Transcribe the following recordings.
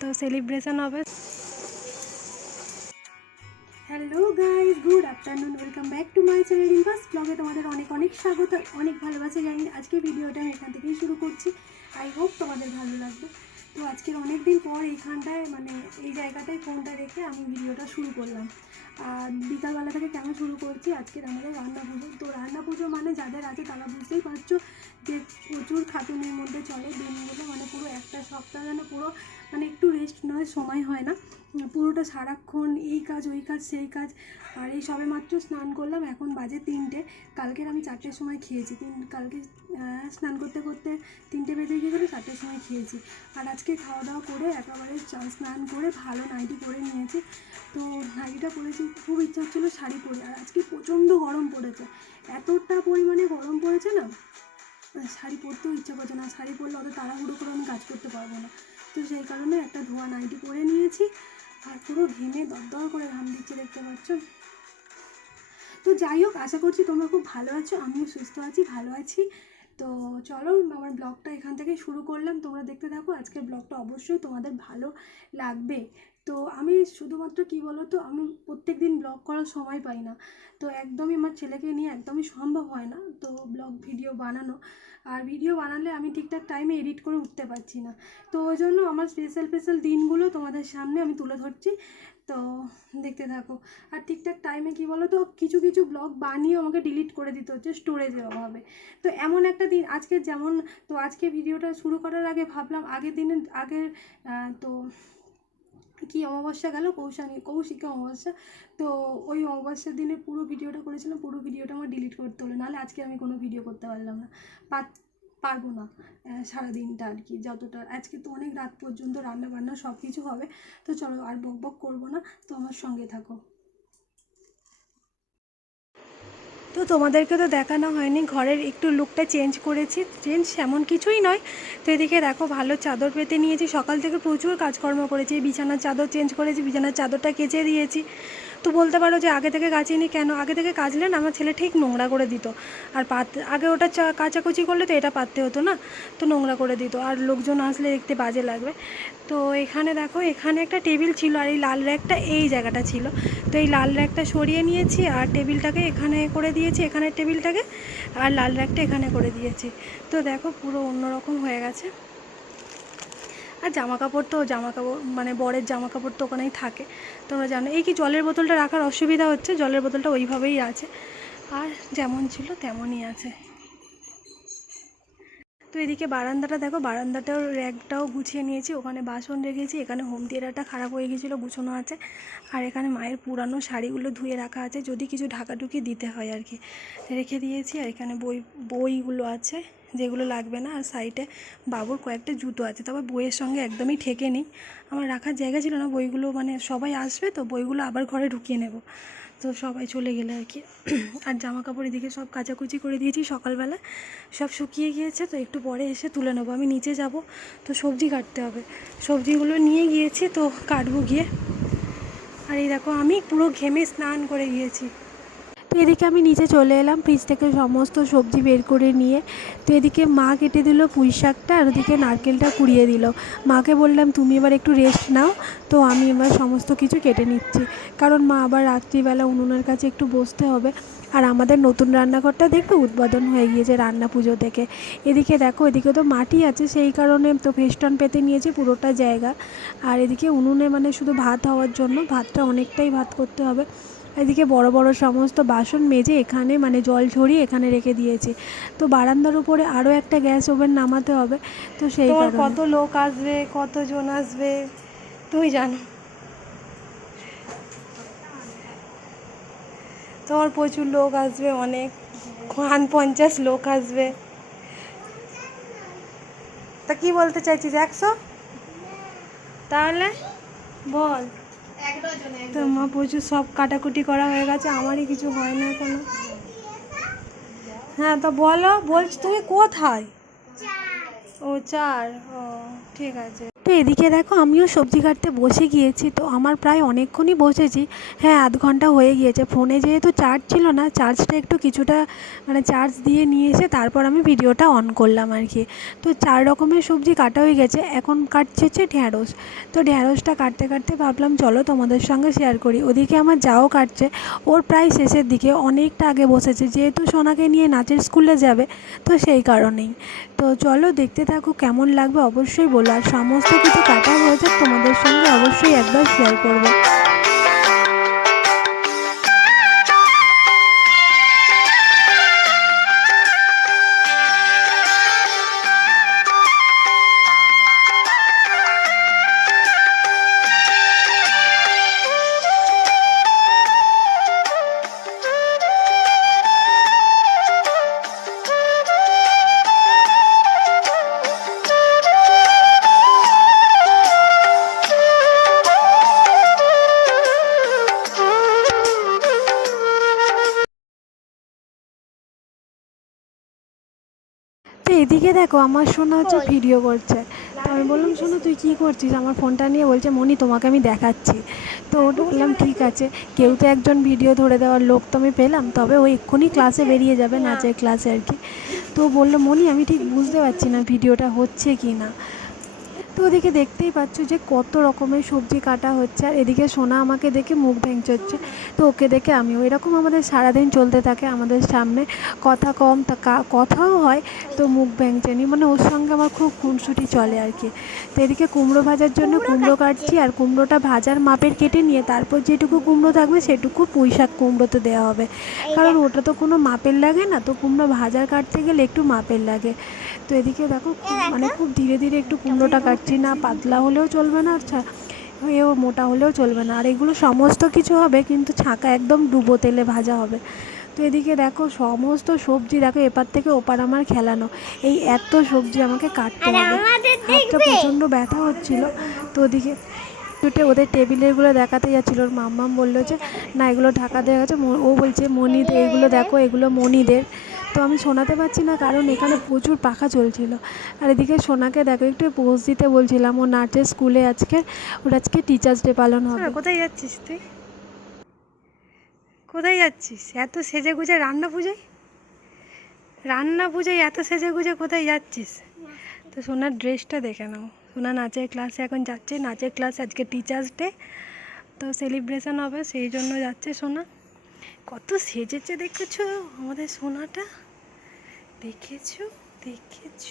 তো সেলিব্রেশন হবে। Hello guys good afternoon welcome back to my channel ইনভাস ব্লগে তোমাদের অনেক অনেক স্বাগত, অনেক ভালোবাসা জানি আজকে ভিডিওটা আমি এখান থেকেই শুরু করছি। আই হোপ তোমাদের ভালো লাগবে। তো আজকের অনেক দিন পর এইখানটায় মানে এই জায়গাটায় ফোনটা রেখে আমি ভিডিওটা শুরু করলাম। আর বিকালবেলা থেকে কেন শুরু করছি? আজকের আমাদের রান্না পুজো তো রান্না পুজো মানে যাদের আছে তারা বুঝতেই পারছ যে প্রচুর খাটুনির মধ্যে চলে দিনগুলো মানে পুরো একটা সপ্তাহ যেন পুরো মানে একটু রেস্ট নয়, সময় হয় না। পুরোটা সারাক্ষণ এই কাজ, ওই কাজ, সেই কাজ। আর এই সবে মাত্র স্নান করলাম, এখন বাজে তিনটে। কালকের আমি চারটের সময় খেয়েছি। তিন, কালকে স্নান করতে করতে তিনটে বেজে গিয়েছিল চারটের সময় খেয়েছি। আর আজকে খাওয়া দাওয়া করে একেবারে স্নান করে ভালো নাইটি পরে নিয়েছি। তো নাইটিটা পরেছি, খুব ইচ্ছা হচ্ছিল শাড়ি পরে। আর আজকে প্রচণ্ড গরম পড়েছে। এতটা পরিমাণে গরম পড়েছে না শাড়ি পরতেও ইচ্ছা করছে না। শাড়ি পরলে অত তাড়াহুড়ো করে আমি কাজ করতে পারব না। তো সেই কারণে একটা ধোয়া নাইটি পরে নিয়েছি আর পুরো ঘেমে দরদর করে ঘাম দিচ্ছে দেখতে পাচ্ছ। তো যাই হোক, আশা করছি তোমরা খুব ভালো আছো, আমিও সুস্থ আছি, ভালো আছি। তো চলো, আমার ব্লগটা এখান থেকে শুরু করলাম। তোমরা দেখতে থাকো, আজকের ব্লগটা অবশ্যই তোমাদের ভালো লাগবে। তো আমি শুধুমাত্র কি বলো তো আমি প্রত্যেক দিন ব্লগ করার সময় পাই না। তো একদমই আমার ছেলেকে নিয়ে একদমই সম্ভব হয় না, তো ব্লগ ভিডিও বানানো। আর ভিডিও বানালে আমি ঠিকঠাক টাইমে এডিট করে উঠতে পারছি না। তো ওই জন্য আমার স্পেশাল স্পেশাল দিনগুলো তোমাদের সামনে আমি তুলে ধরছি। তো দেখতে থাকো। আর ঠিকঠাক টাইমে কি বলো তো কিছু কিছু ব্লগ বানিয়ে আমাকে ডিলিট করে দিতে হচ্ছে স্টোরেজের অভাবে। তো এমন একটা দিন, আজকে যেমন, তো আজকে ভিডিওটা শুরু করার আগে ভাবলাম আগের দিনে আগের তো কি অমাবস্যা গেল? কৌশানী কৌশিক অমাবস্যা। তো ওই অমাবস্যার দিনে পুরো ভিডিওটা করেছিলাম, পুরো ভিডিওটা আমার ডিলিট করতে হলো। নাহলে আজকে আমি কোনো ভিডিও করতে পারলাম না। পার- পারব না সারাদিনটা আর কি, যতটা। আজকে তো অনেক রাত পর্যন্ত রান্না বান্না সব কিছু হবে। তো চলো আর বক বক করব না, তো আমার সঙ্গে থাকো। তো তোমাদেরকে তো দেখানো হয়নি, ঘরের একটু লুকটা চেঞ্জ করেছি। চেঞ্জ সেমন কিছুই নয়। তো এদিকে দেখো, ভালো চাদর পেতে নিয়েছি। সকাল থেকে প্রচুর কাজকর্ম করেছি। বিছানার চাদর চেঞ্জ করেছি, বিছানার চাদরটা কেচে দিয়েছি। তো বলতে পারো যে আগে থেকে কাচিনি কেন? আগে থেকে কাচলে না আমার ছেলে ঠিক নোংরা করে দিত। আর পাত, আগে ওটা কাচাকুচি করলে তো এটা পাততে হতো না? তো নোংরা করে দিত। আর লোকজন আসলে দেখতে বাজে লাগবে। তো এখানে দেখো, এখানে একটা টেবিল ছিল আর এই লাল র্যাকটা এই জায়গাটা ছিল। তো এই লাল র্যাকটা সরিয়ে নিয়েছি আর টেবিলটাকে এখানে করে দিয়েছি এখানে টেবিলটাকে, আর লাল র্যাকটা এখানে করে দিয়েছি। তো দেখো, পুরো অন্যরকম হয়ে গেছে। আর জামা কাপড় তো জামা কাপড় মানে বরের জামা কাপড় তো ওখানেই থাকে। তোমরা জানো, এই কি জলের বোতলটা রাখার অসুবিধা হচ্ছে? জলের বোতলটা ওইভাবেই আছে। আর যেমন ছিল তেমনই আছে। তো এদিকে বারান্দাটা দেখো বারান্দাটাও র্যাকটাও গুছিয়ে নিয়েছি, ওখানে বাসন রেখেছি, এখানে হোম থিয়েটারটা খারাপ হয়ে গেছিল, গুছানো আছে, আর এখানে মায়ের পুরানো শাড়িগুলো ধুয়ে রাখা আছে, যদি কিছু ঢাকাঢুকি দিতে হয় আর কি। রেখে দিয়েছি, আর এখানে বই, বইগুলো আছে, যেগুলো লাগবে না, আর সাইডে বাবুর কয়েকটা জুতো আছে, তবে বইয়ের সঙ্গে একদমই ঠেকে নিই। আমার রাখার জায়গা ছিল না, বইগুলো মানে সবাই আসবে, তো বইগুলো আবার ঘরে ঢুকিয়ে নেব। তো সবাই চলে গেলে আর কি। আর জামা কাপড় এদিকে সব কাচাকুচি করে দিয়েছি সকালবেলা। সব শুকিয়ে গিয়েছে, তো একটু পরে এসে তুলে নেব। আমি নিচে যাব, তো সবজি কাটতে হবে। সবজিগুলো নিয়ে গিয়েছি, তো কাটবো গিয়ে। আর এই দেখো, আমি পুরো ঘেমে স্নান করে গিয়েছি। তো এদিকে আমি নিচে চলে এলাম ফ্রিজ থেকে সমস্ত সবজি বের করে নিয়ে। তো এদিকে মা কেটে দিল পুঁই শাকটা আর ওদিকে নারকেলটা কুড়িয়ে দিল। মাকে বললাম, তুমি এবার একটু রেস্ট নাও। তো আমি এবার সমস্ত কিছু কেটে নিচ্ছি। কারণ মা আবার রাত্রিবেলা উনুনের কাছে একটু বসতে হবে। আর আমাদের নতুন রান্নাঘরটা দেখবে উদ্বোধন হয়ে গিয়েছে রান্না পুজো থেকে। এদিকে দেখো, এদিকে তো মাটি আছে, সেই কারণে তো ফেস্টন পেতে নিয়েছে পুরোটা জায়গা। আর এদিকে উনুনে মানে শুধু ভাত হওয়ার জন্য ভাতটা অনেকটাই ভাত করতে হবে। এদিকে বড় বড় সমস্ত বাসন মেজে এখানে মানে জল ঝরিয়ে এখানে রেখে দিয়েছে। তো বারান্দার উপরে আরও একটা গ্যাস ওভেন নামাতে হবে। তো সেই কত লোক আসবে কতজন আসবে তুই জানো। তোমার প্রচুর লোক আসবে অনেক। খান পঞ্চাশ লোক আসবে। তা কি বলতে চাইছিস একশো? তাহলে বল। তো মা প্রচুর সব কাটাকুটি করা হয়ে গেছে আমারই কিছু হয় না কেন হ্যাঁ তো বলো বলছি তুমি কোথায়? ও চার ও ঠিক আছে। তো এদিকে দেখো আমিও সবজি কাটতে বসে গিয়েছি, তো আমার প্রায় অনেকক্ষণই বসেছি। হ্যাঁ আধ ঘণ্টা হয়ে গিয়েছে। ফোনে যেহেতু চার্জ ছিল না চার্জটা একটু কিছুটা মানে চার্জ দিয়ে নিয়ে এসে তারপর আমি ভিডিওটা অন করলাম আর কি তো চার রকমের সবজি কাটা হয়ে গেছে। এখন কাটছে হচ্ছে ঢ্যাঁড়স। তো ঢ্যাঁড়সটা কাটতে কাটতে ভাবলাম, চলো তোমাদের সঙ্গে শেয়ার করি। ওদিকে আমার যাও কাটছে। ওর প্রায় শেষের দিকে। অনেকটা আগে বসেছে। যেহেতু সোনাকে নিয়ে নাচের স্কুলে যাবে, তো সেই কারণেই। তো চলো দেখতে থাকো, কেমন লাগবে অবশ্যই বলো। আর সমস্ত কিছু কাটা হয়েছে তোমাদের সঙ্গে অবশ্যই একবার শেয়ার করব। এদিকে দেখো আমার শোনা হচ্ছে ভিডিও করছে। তো আমি বললাম শোনো তুই কী করছিস? আমার ফোনটা নিয়ে বলছে মনি তোমাকে আমি দেখাচ্ছি। তো ওটা বললাম ঠিক আছে কেউ তো একজন ভিডিও ধরে দেওয়ার লোক তো আমি পেলাম তবে ওই এক্ষুনি ক্লাসে বেরিয়ে যাবে নাচের ক্লাসে আর কি। তো বলল মনি আমি ঠিক বুঝতে পারছি না ভিডিওটা হচ্ছে কি না? তো ওদিকে দেখতেই পাচ্ছ যে কত রকমের সবজি কাটা হচ্ছে। আর এদিকে সোনা আমাকে দেখে মুখ ভেঙচে হচ্ছে তো ওকে দেখে আমিও। এরকম আমাদের সারাদিন চলতে থাকে আমাদের সামনে। কথা কম তা কথাও হয় তো মুখ ভেঙচেনি। মানে ওর সঙ্গে আমার খুব খুনসুটি চলে আর কি। তো এদিকে কুমড়ো ভাজার জন্য কুমড়ো কাটছি। আর কুমড়োটা ভাজার মাপের কেটে নিয়ে তারপর যেটুকু কুমড়ো থাকবে সেটুকু পুঁই শাক কুমড়োতে দেওয়া হবে। কারণ ওটা তো কোনো মাপের লাগে না। তো কুমড়ো ভাজার কাটতে গেলে একটু মাপের লাগে। তো এদিকে দেখো মানে খুব ধীরে ধীরে একটু কুমড়োটা কাটছি না পাতলা হলেও চলবে না আর এও মোটা হলেও চলবে না। আর এগুলো সমস্ত কিছু হবে কিন্তু ছাঁকা একদম ডুবো তেলে ভাজা হবে। তো এদিকে দেখো সমস্ত সবজি দেখো এপার থেকে ওপার আমার খেলানো। এই এত সবজি আমাকে কাটতে হবে। হাতটা প্রচণ্ড ব্যথা হচ্ছিল। তো ওদিকে ছুটে ওদের টেবিলেরগুলো দেখাতে যাচ্ছিল। ওর মাম্মাম বলল যে না এগুলো ঢাকা দেওয়া গেছে ও বলছে মনিদের এগুলো দেখো এগুলো মনিদের তো আমি শোনাতে পারছি না কারণ এখানে প্রচুর পাখা চলছিল। আর এদিকে সোনাকে দেখো একটু পোজ দিতে বলছিলাম ও নাচের স্কুলে আজকে ওর আজকে টিচার্স ডে পালন হবে। কোথায় যাচ্ছিস তুই? কোথায় যাচ্ছিস? এত সেজে গুজে রান্না পুজোয়? রান্না পুজোয় এত সেজে গুজে কোথায় যাচ্ছিস? তো সোনার ড্রেসটা দেখে নাও। সোনা নাচের ক্লাসে এখন যাচ্ছে নাচের ক্লাস আজকে টিচার্স ডে তো সেলিব্রেশন হবে সেই জন্য যাচ্ছে সোনা। কত সেজেছে দেখেছ আমাদের সোনাটা? দেখেছ দেখেছ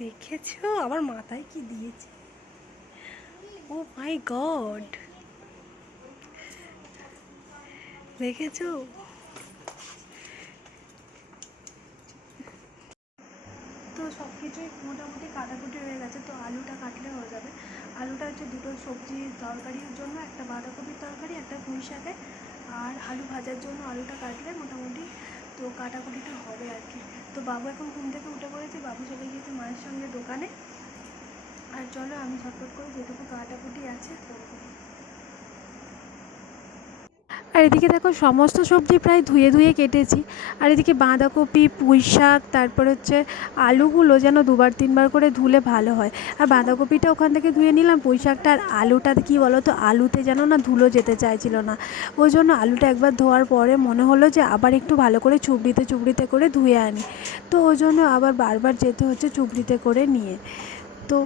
দেখেছ? আবার মাথায় কি দিয়েছে? Oh my god. দেখেছ? তো সব কিছুই মোটামুটি কাটাকুটি হয়ে গেছে তো আলুটা কাটলে হয়ে যাবে। আলুটা হচ্ছে দুটো সবজির তরকারির জন্য একটা বাঁধাকপির তরকারি একটা পুঁই শাকে আর আলু ভাজার জন্য আলুটা কাটলে মোটামুটি তো কাটাকুটিটা হবে আর কি। তো বাবু এখন ঘুম থেকে উঠে পড়েছে, বাবু চলে গিয়েছে মায়ের সঙ্গে দোকানে। আর চলো আমি ঝটপট করে যেটুকু কাটাকুটি আছে করব। আর এদিকে দেখো সমস্ত সবজি প্রায় ধুয়ে ধুয়ে কেটেছি। আর এদিকে বাঁধাকপি পুঁই শাক তারপর হচ্ছে আলুগুলো যেন দুবার, তিনবার করে ধুলে ভালো হয়। আর বাঁধাকপিটা ওখান থেকে ধুয়ে নিলাম পুঁই শাকটা আর আলুটা কী বলো তো আলুতে যেন না ধুলো যেতে চাইছিল না। ওই জন্য আলুটা একবার ধোয়ার পরে মনে হলো যে আবার একটু ভালো করে চুবড়িতে চুবড়িতে করে ধুয়ে আনি। তো ওই জন্য আবার বারবার যেতে হচ্ছে চুবড়িতে করে নিয়ে। তো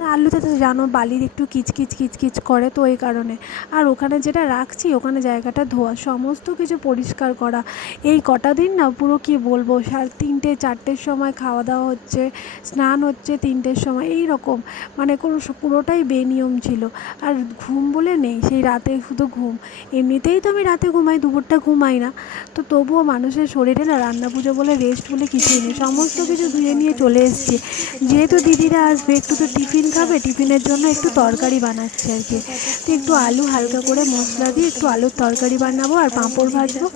আলুতে তো জানো বালির একটু কিচকিচ কিচকিচ করে তো এই কারণে। আর ওখানে যেটা রাখছি, ওখানে জায়গাটা ধোয়া। সমস্ত কিছু পরিষ্কার করা। এই কটা দিন না পুরো কি বলব, সাড়ে তিনটে, চারটের সময় খাওয়া দাওয়া হচ্ছে, স্নান হচ্ছে তিনটের সময়, এই রকম। মানে কোনো পুরোটাই বেনিয়ম ছিল। আর ঘুম বলে নেই, সেই রাতে শুধু ঘুম। এমনিতেই তো আমি রাতে ঘুমাই, দুপুরটা ঘুমাই না। তো তবুও মানুষের শরীরে না রান্না পুজো বলে রেস্ট বলে কিছুই নেই। সমস্ত কিছু ধুয়ে নিয়ে চলে এসেছি। যেহেতু দিদিরা আসবে, একটু তো টিফিন খাবে টিফিনের জন্য একটু তরকারি বানাচ্ছি আর কি। তো একটু আলু হালকা করে মশলা দিয়ে একটু আলুর তরকারি বানাবো আর পাঁপড় ভাজবো।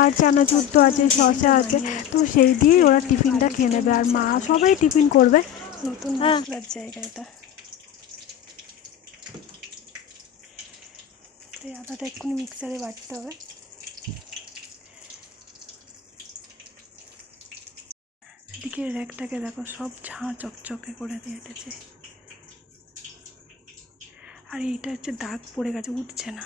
আর চানাচুর তো আছে শসা আছে তো সেই দিয়েই ওরা টিফিনটা খেয়ে নেবে। আর মা সবাই টিফিন করবে। নতুন মশলার জায়গা এটা তো আদাটা এক্ষুনি মিক্সারে বাটতে হবে। এদিকে র্যাকটাকে দেখো সব ঝাঁ চকচকে করে দিয়ে দিয়েছে আর এইটা হচ্ছে দাগ পড়ে গেছে, উঠছে না।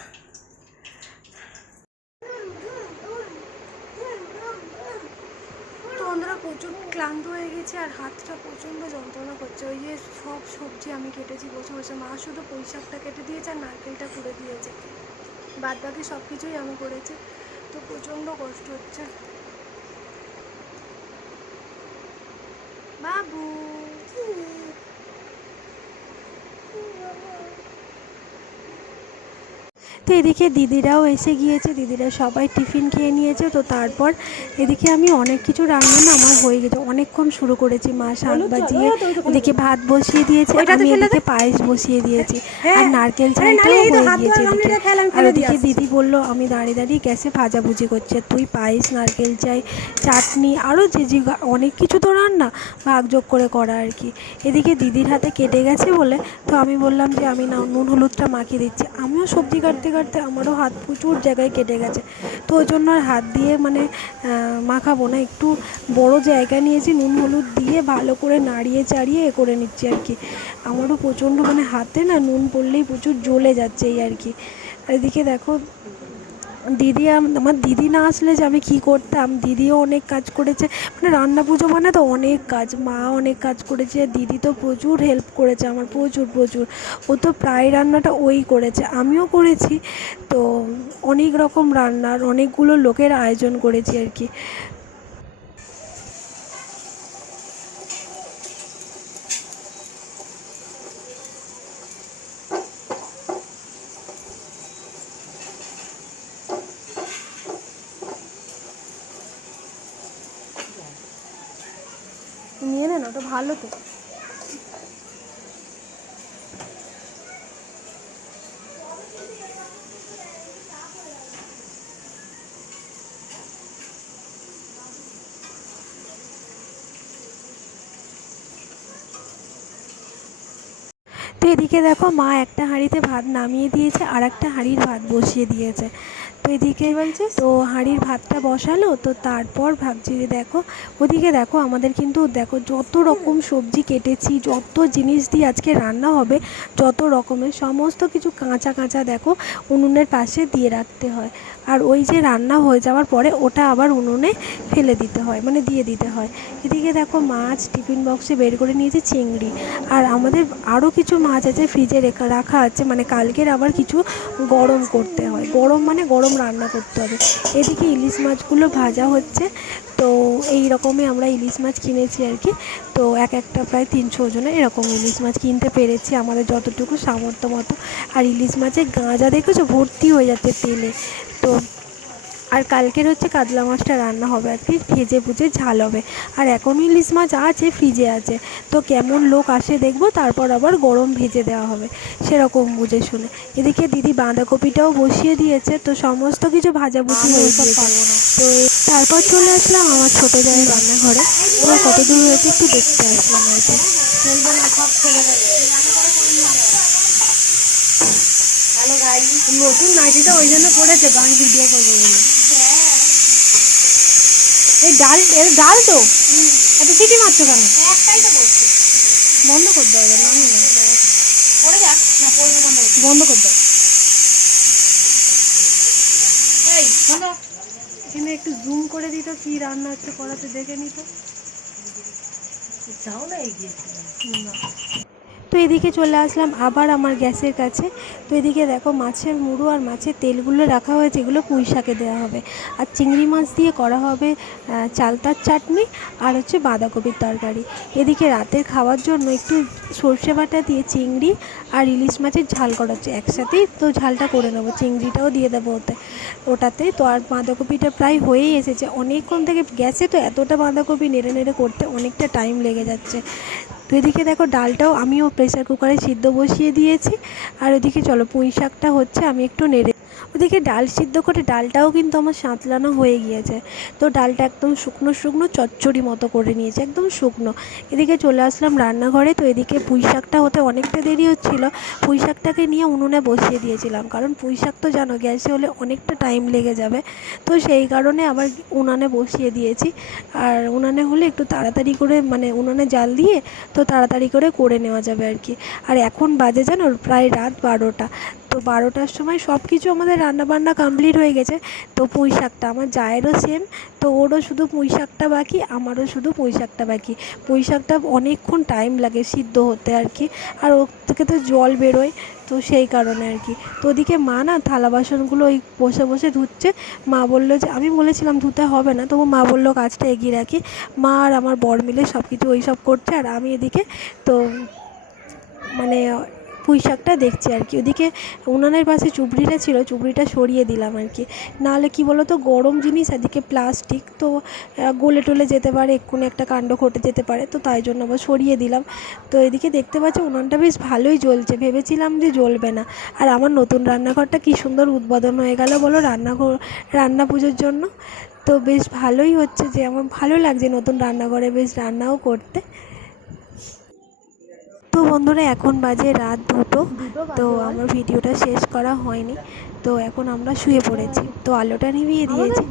প্রচুর ক্লান্ত হয়ে গেছে আর হাতটা প্রচণ্ড যন্ত্রণা করছে। ওই যে সব সবজি আমি কেটেছি বসে বসে। মা শুধু পুঁই শাকটা কেটে দিয়েছে আর নারকেলটা করে দিয়েছে। বাদ বাকি সব কিছুই আমি করেছি। তো প্রচণ্ড কষ্ট হচ্ছে। বাবু! তো এদিকে দিদিরাও এসে গিয়েছে দিদিরা সবাই টিফিন খেয়ে নিয়েছে। তো তারপর এদিকে আমি অনেক কিছু রান্না না আমার হয়ে গেছে। অনেকক্ষণ শুরু করেছি মা শাক বাজিয়ে ওদিকে ভাত বসিয়ে দিয়েছে আমি এদিকে পায়েস বসিয়ে দিয়েছি। হ্যাঁ। আর নারকেল এই তো হয়ে গিয়েছে এদিকে। আর আসছি। দিদি বলল আমি দাঁড়িয়ে দাঁড়িয়ে গ্যাসে ভাজাভুজি করছে তুই পায়েস নারকেল চাই চাটনি আরও যে যে অনেক কিছু তো রান্না ভাগযোগ করে করা আর কি। এদিকে দিদির হাতে কেটে গেছে বলে তো আমি বললাম যে আমি না নুন হলুদটা মাখিয়ে দিচ্ছি। আমিও সবজি কাটতে কাটতে আমারও হাত প্রচুর জায়গায় কেটে গেছে। তো ওই জন্য আর হাত দিয়ে মানে মাখাবো না। একটু বড় জায়গা নিয়েছি, নুন হলুদ দিয়ে ভালো করে নাড়িয়ে চাড়িয়ে এ করে নিচ্ছি আর কি। আমারও প্রচণ্ড মানে হাতে না নুন পড়লেই প্রচুর জ্বলে যাচ্ছে এই আর কি। এদিকে দেখো দিদি আমার দিদি না আসলে যে আমি কী করতাম? দিদিও অনেক কাজ করেছে। মানে রান্না পুজো মানে তো অনেক কাজ। মা অনেক কাজ করেছে, দিদি তো প্রচুর হেল্প করেছে আমার, প্রচুর প্রচুর। ও তো প্রায় রান্নাটা ওই করেছে। আমিও করেছি। তো অনেক রকম রান্নার, অনেকগুলো লোকের আয়োজন করেছি আর কি। নিয়ে নেন ওটা ভালো তো। তো এদিকে দেখো মা একটা হাঁড়িতে ভাত নামিয়ে দিয়েছে আর একটা হাঁড়ির ভাত বসিয়ে দিয়েছে। তো এদিকে বলছিস? তো হাঁড়ির ভাতটা বসালো তো তারপর ভাবছি যে দেখো ওদিকে দেখো আমাদের কিন্তু দেখো যত রকম সবজি কেটেছি যত জিনিস দিয়ে আজকে রান্না হবে যত রকমের সমস্ত কিছু কাঁচা কাঁচা দেখো উনুনের পাশে দিয়ে রাখতে হয় আর ওই যে রান্না হয়ে যাওয়ার পরে ওটা আবার উনুনে ফেলে দিতে হয় মানে দিয়ে দিতে হয়। এদিকে দেখো মাছ টিফিন বক্সে বের করে নিয়েছে চিংড়ি। আর আমাদের আরও কিছু মাছ আছে ফ্রিজে রেখা, রাখা আছে মানে কালকের আবার কিছু গরম করতে হয়। গরম মানে গরম রান্না করতে হবে। এদিকে ইলিশ মাছগুলো ভাজা হচ্ছে, তো এই রকমই আমরা ইলিশ মাছ কিনেছি আর কি। তো এক একটা প্রায় তিনশো ওজনের এরকম ইলিশ মাছ কিনতে পেরেছি আমাদের যতটুকু সামর্থ্য মতো। আর ইলিশ মাছের গাঁজা দেখেছ? ভর্তি হয়ে যাচ্ছে তেলে। তো আর কালকের হচ্ছে কাতলা মাছটা রান্না হবে আর কি ভেজে ভুজে ঝাল হবে। আর এখনও ইলিশ মাছ আছে ফ্রিজে আছে। তো কেমন লোক আসে দেখব তারপর আবার গরম ভেজে দেওয়া হবে। সেরকম বুঝে শুনে। এদিকে দিদি বাঁধাকপিটাও বসিয়ে দিয়েছে তো সমস্ত কিছু ভাজাভুজি হয়ে গিয়েছে। তো তারপর চলে আসলাম আমার ছোটো জায়ের রান্নাঘরে। ওরা কত দূর হয়েছে একটু দেখতে আসলাম আর কি চলবে না সব ছেড়ে নতুন নাইটিটা ওই জন্য পড়েছে গান ভিডিও করব বলে। এই ডাল এর ডাল তো? এত সিটি মারছো কেন? বন্ধ করে দাও এবার যাক। বন্ধ করতে বন্ধ করে দাও। এখানে একটু জুম করে দিত কি রান্না হচ্ছে করাতে দেখে নিত যাও না এগিয়ে। না। তো এদিকে চলে আসলাম আবার আমার গ্যাসের কাছে। তো এদিকে দেখো মাছের মুড়ো আর মাছের তেলগুলো রাখা হয়েছে, এগুলো পুঁই শাকে দেওয়া হবে। আর চিংড়ি মাছ দিয়ে করা হবে চালতার চাটনি আর হচ্ছে বাঁধাকপির তরকারি। এদিকে রাতের খাওয়ার জন্য একটু সর্ষে বাটা দিয়ে চিংড়ি আর ইলিশ মাছের ঝাল করা হচ্ছে একসাথেই। তো ঝালটা করে নেব, চিংড়িটাও দিয়ে দেবো ওতে, ওটাতে। তো আর বাঁধাকপিটা প্রায় হয়েই এসেছে। অনেকক্ষণ থেকে গ্যাসে তো এতটা বাঁধাকপি নেড়ে নেড়ে করতে অনেকটা টাইম লেগে যাচ্ছে। তো এদিকে দেখো ডালটাও আমিও প্রেসার কুকারে সিদ্ধ বসিয়ে দিয়েছি। আর এদিকে চলো পুঁই শাকটা হচ্ছে, আমি একটু নেড়ে ওদিকে ডাল সিদ্ধ করে ডালটাও কিন্তু আমার সাঁতলানো হয়ে গিয়েছে। তো ডালটা একদম শুকনো শুকনো চচ্চড়ি মতো করে নিয়েছে, একদম শুকনো। এদিকে চলে আসলাম রান্নাঘরে, তো এদিকে পুঁই শাকটা হতে অনেকটা দেরি হচ্ছিল। পুঁই শাকটাকে নিয়ে উনুনে বসিয়ে দিয়েছিলাম, কারণ পুঁই শাক তো জানো, গ্যাসে হলে অনেকটা টাইম লেগে যাবে। তো সেই কারণে আবার উনানে বসিয়ে দিয়েছি। আর উনানে হলে একটু তাড়াতাড়ি করে মানে উনানে জাল দিয়ে তো তাড়াতাড়ি করে করে নেওয়া যাবে আর কি। আর এখন বাজে জানো, প্রায় রাত বারোটা। তো বারোটার সময় সব কিছু আমাদের রান্নাবান্না কমপ্লিট হয়ে গেছে। তো পুঁই শাকটা আমার জায়েরও সেম তো ওরও শুধু পুঁই শাকটা বাকি, আমারও শুধু পুঁই শাকটা বাকি। পুঁই শাকটা অনেকক্ষণ টাইম লাগে সিদ্ধ হতে আর কি, আর ওর থেকে তো জল বেরোয়, তো সেই কারণে আর কি। তো ওদিকে মা না থালা বাসনগুলো ওই বসে বসে ধুচ্ছে। মা বলল যে, আমি বলেছিলাম ধুতে হবে না, তবু মা বলল কাজটা এগিয়ে রাখি। মা আর আমার বর মিলে সব কিছু ওই সব করছে, আর আমি এদিকে তো মানে পুঁই শাকটা দেখছি আর কি। ওদিকে উনানের পাশে চুবড়িটা ছিল, চুবড়িটা সরিয়ে দিলাম আর কি। নাহলে কি বলো তো গরম জিনিস, এদিকে প্লাস্টিক, তো গলে টলে যেতে পারে, এক্ষুনি একটা কাণ্ড ঘটে যেতে পারে, তো তাই জন্য আবার সরিয়ে দিলাম। তো এদিকে দেখতে পাচ্ছি, উনানটা বেশ ভালোই জ্বলছে। ভেবেছিলাম যে জ্বলবে না। আর আমার নতুন রান্নাঘরটা কি সুন্দর উদ্বোধন হয়ে গেল বলো রান্নাঘর, রান্না পুজোর জন্য। তো বেশ ভালোই হচ্ছে যে, আমার ভালো লাগছে নতুন রান্নাঘরে বেশ রান্নাও করতে। তো বন্ধুরা এখন বাজে রাত দুটো। তো আমার ভিডিওটা শেষ করা হয়নি। তো এখন আমরা শুয়ে পড়েছি। তো আলোটা নিভিয়ে দিয়েছি।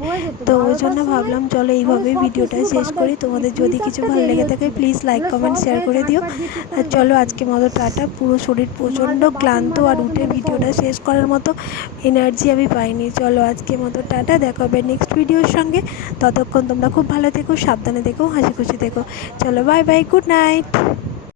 তো ওই জন্য ভাবলাম চলো এইভাবেই ভিডিওটা শেষ করি। তোমাদের যদি কিছু ভালো লেগে থাকে প্লিজ লাইক কমেন্ট শেয়ার করে দিও। আর চলো আজকে মতো টাটা। পুরো শরীর প্রচণ্ড ক্লান্ত আর উঠে ভিডিওটা শেষ করার মতো এনার্জি আমি পাইনি। চলো আজকে মতো টাটা। দেখা হবে নেক্সট ভিডিওর সঙ্গে। ততক্ষণ তোমরা খুব ভালো থেকো সাবধানে থেকো হাসি খুশি থেকো। চলো বাই বাই গুড নাইট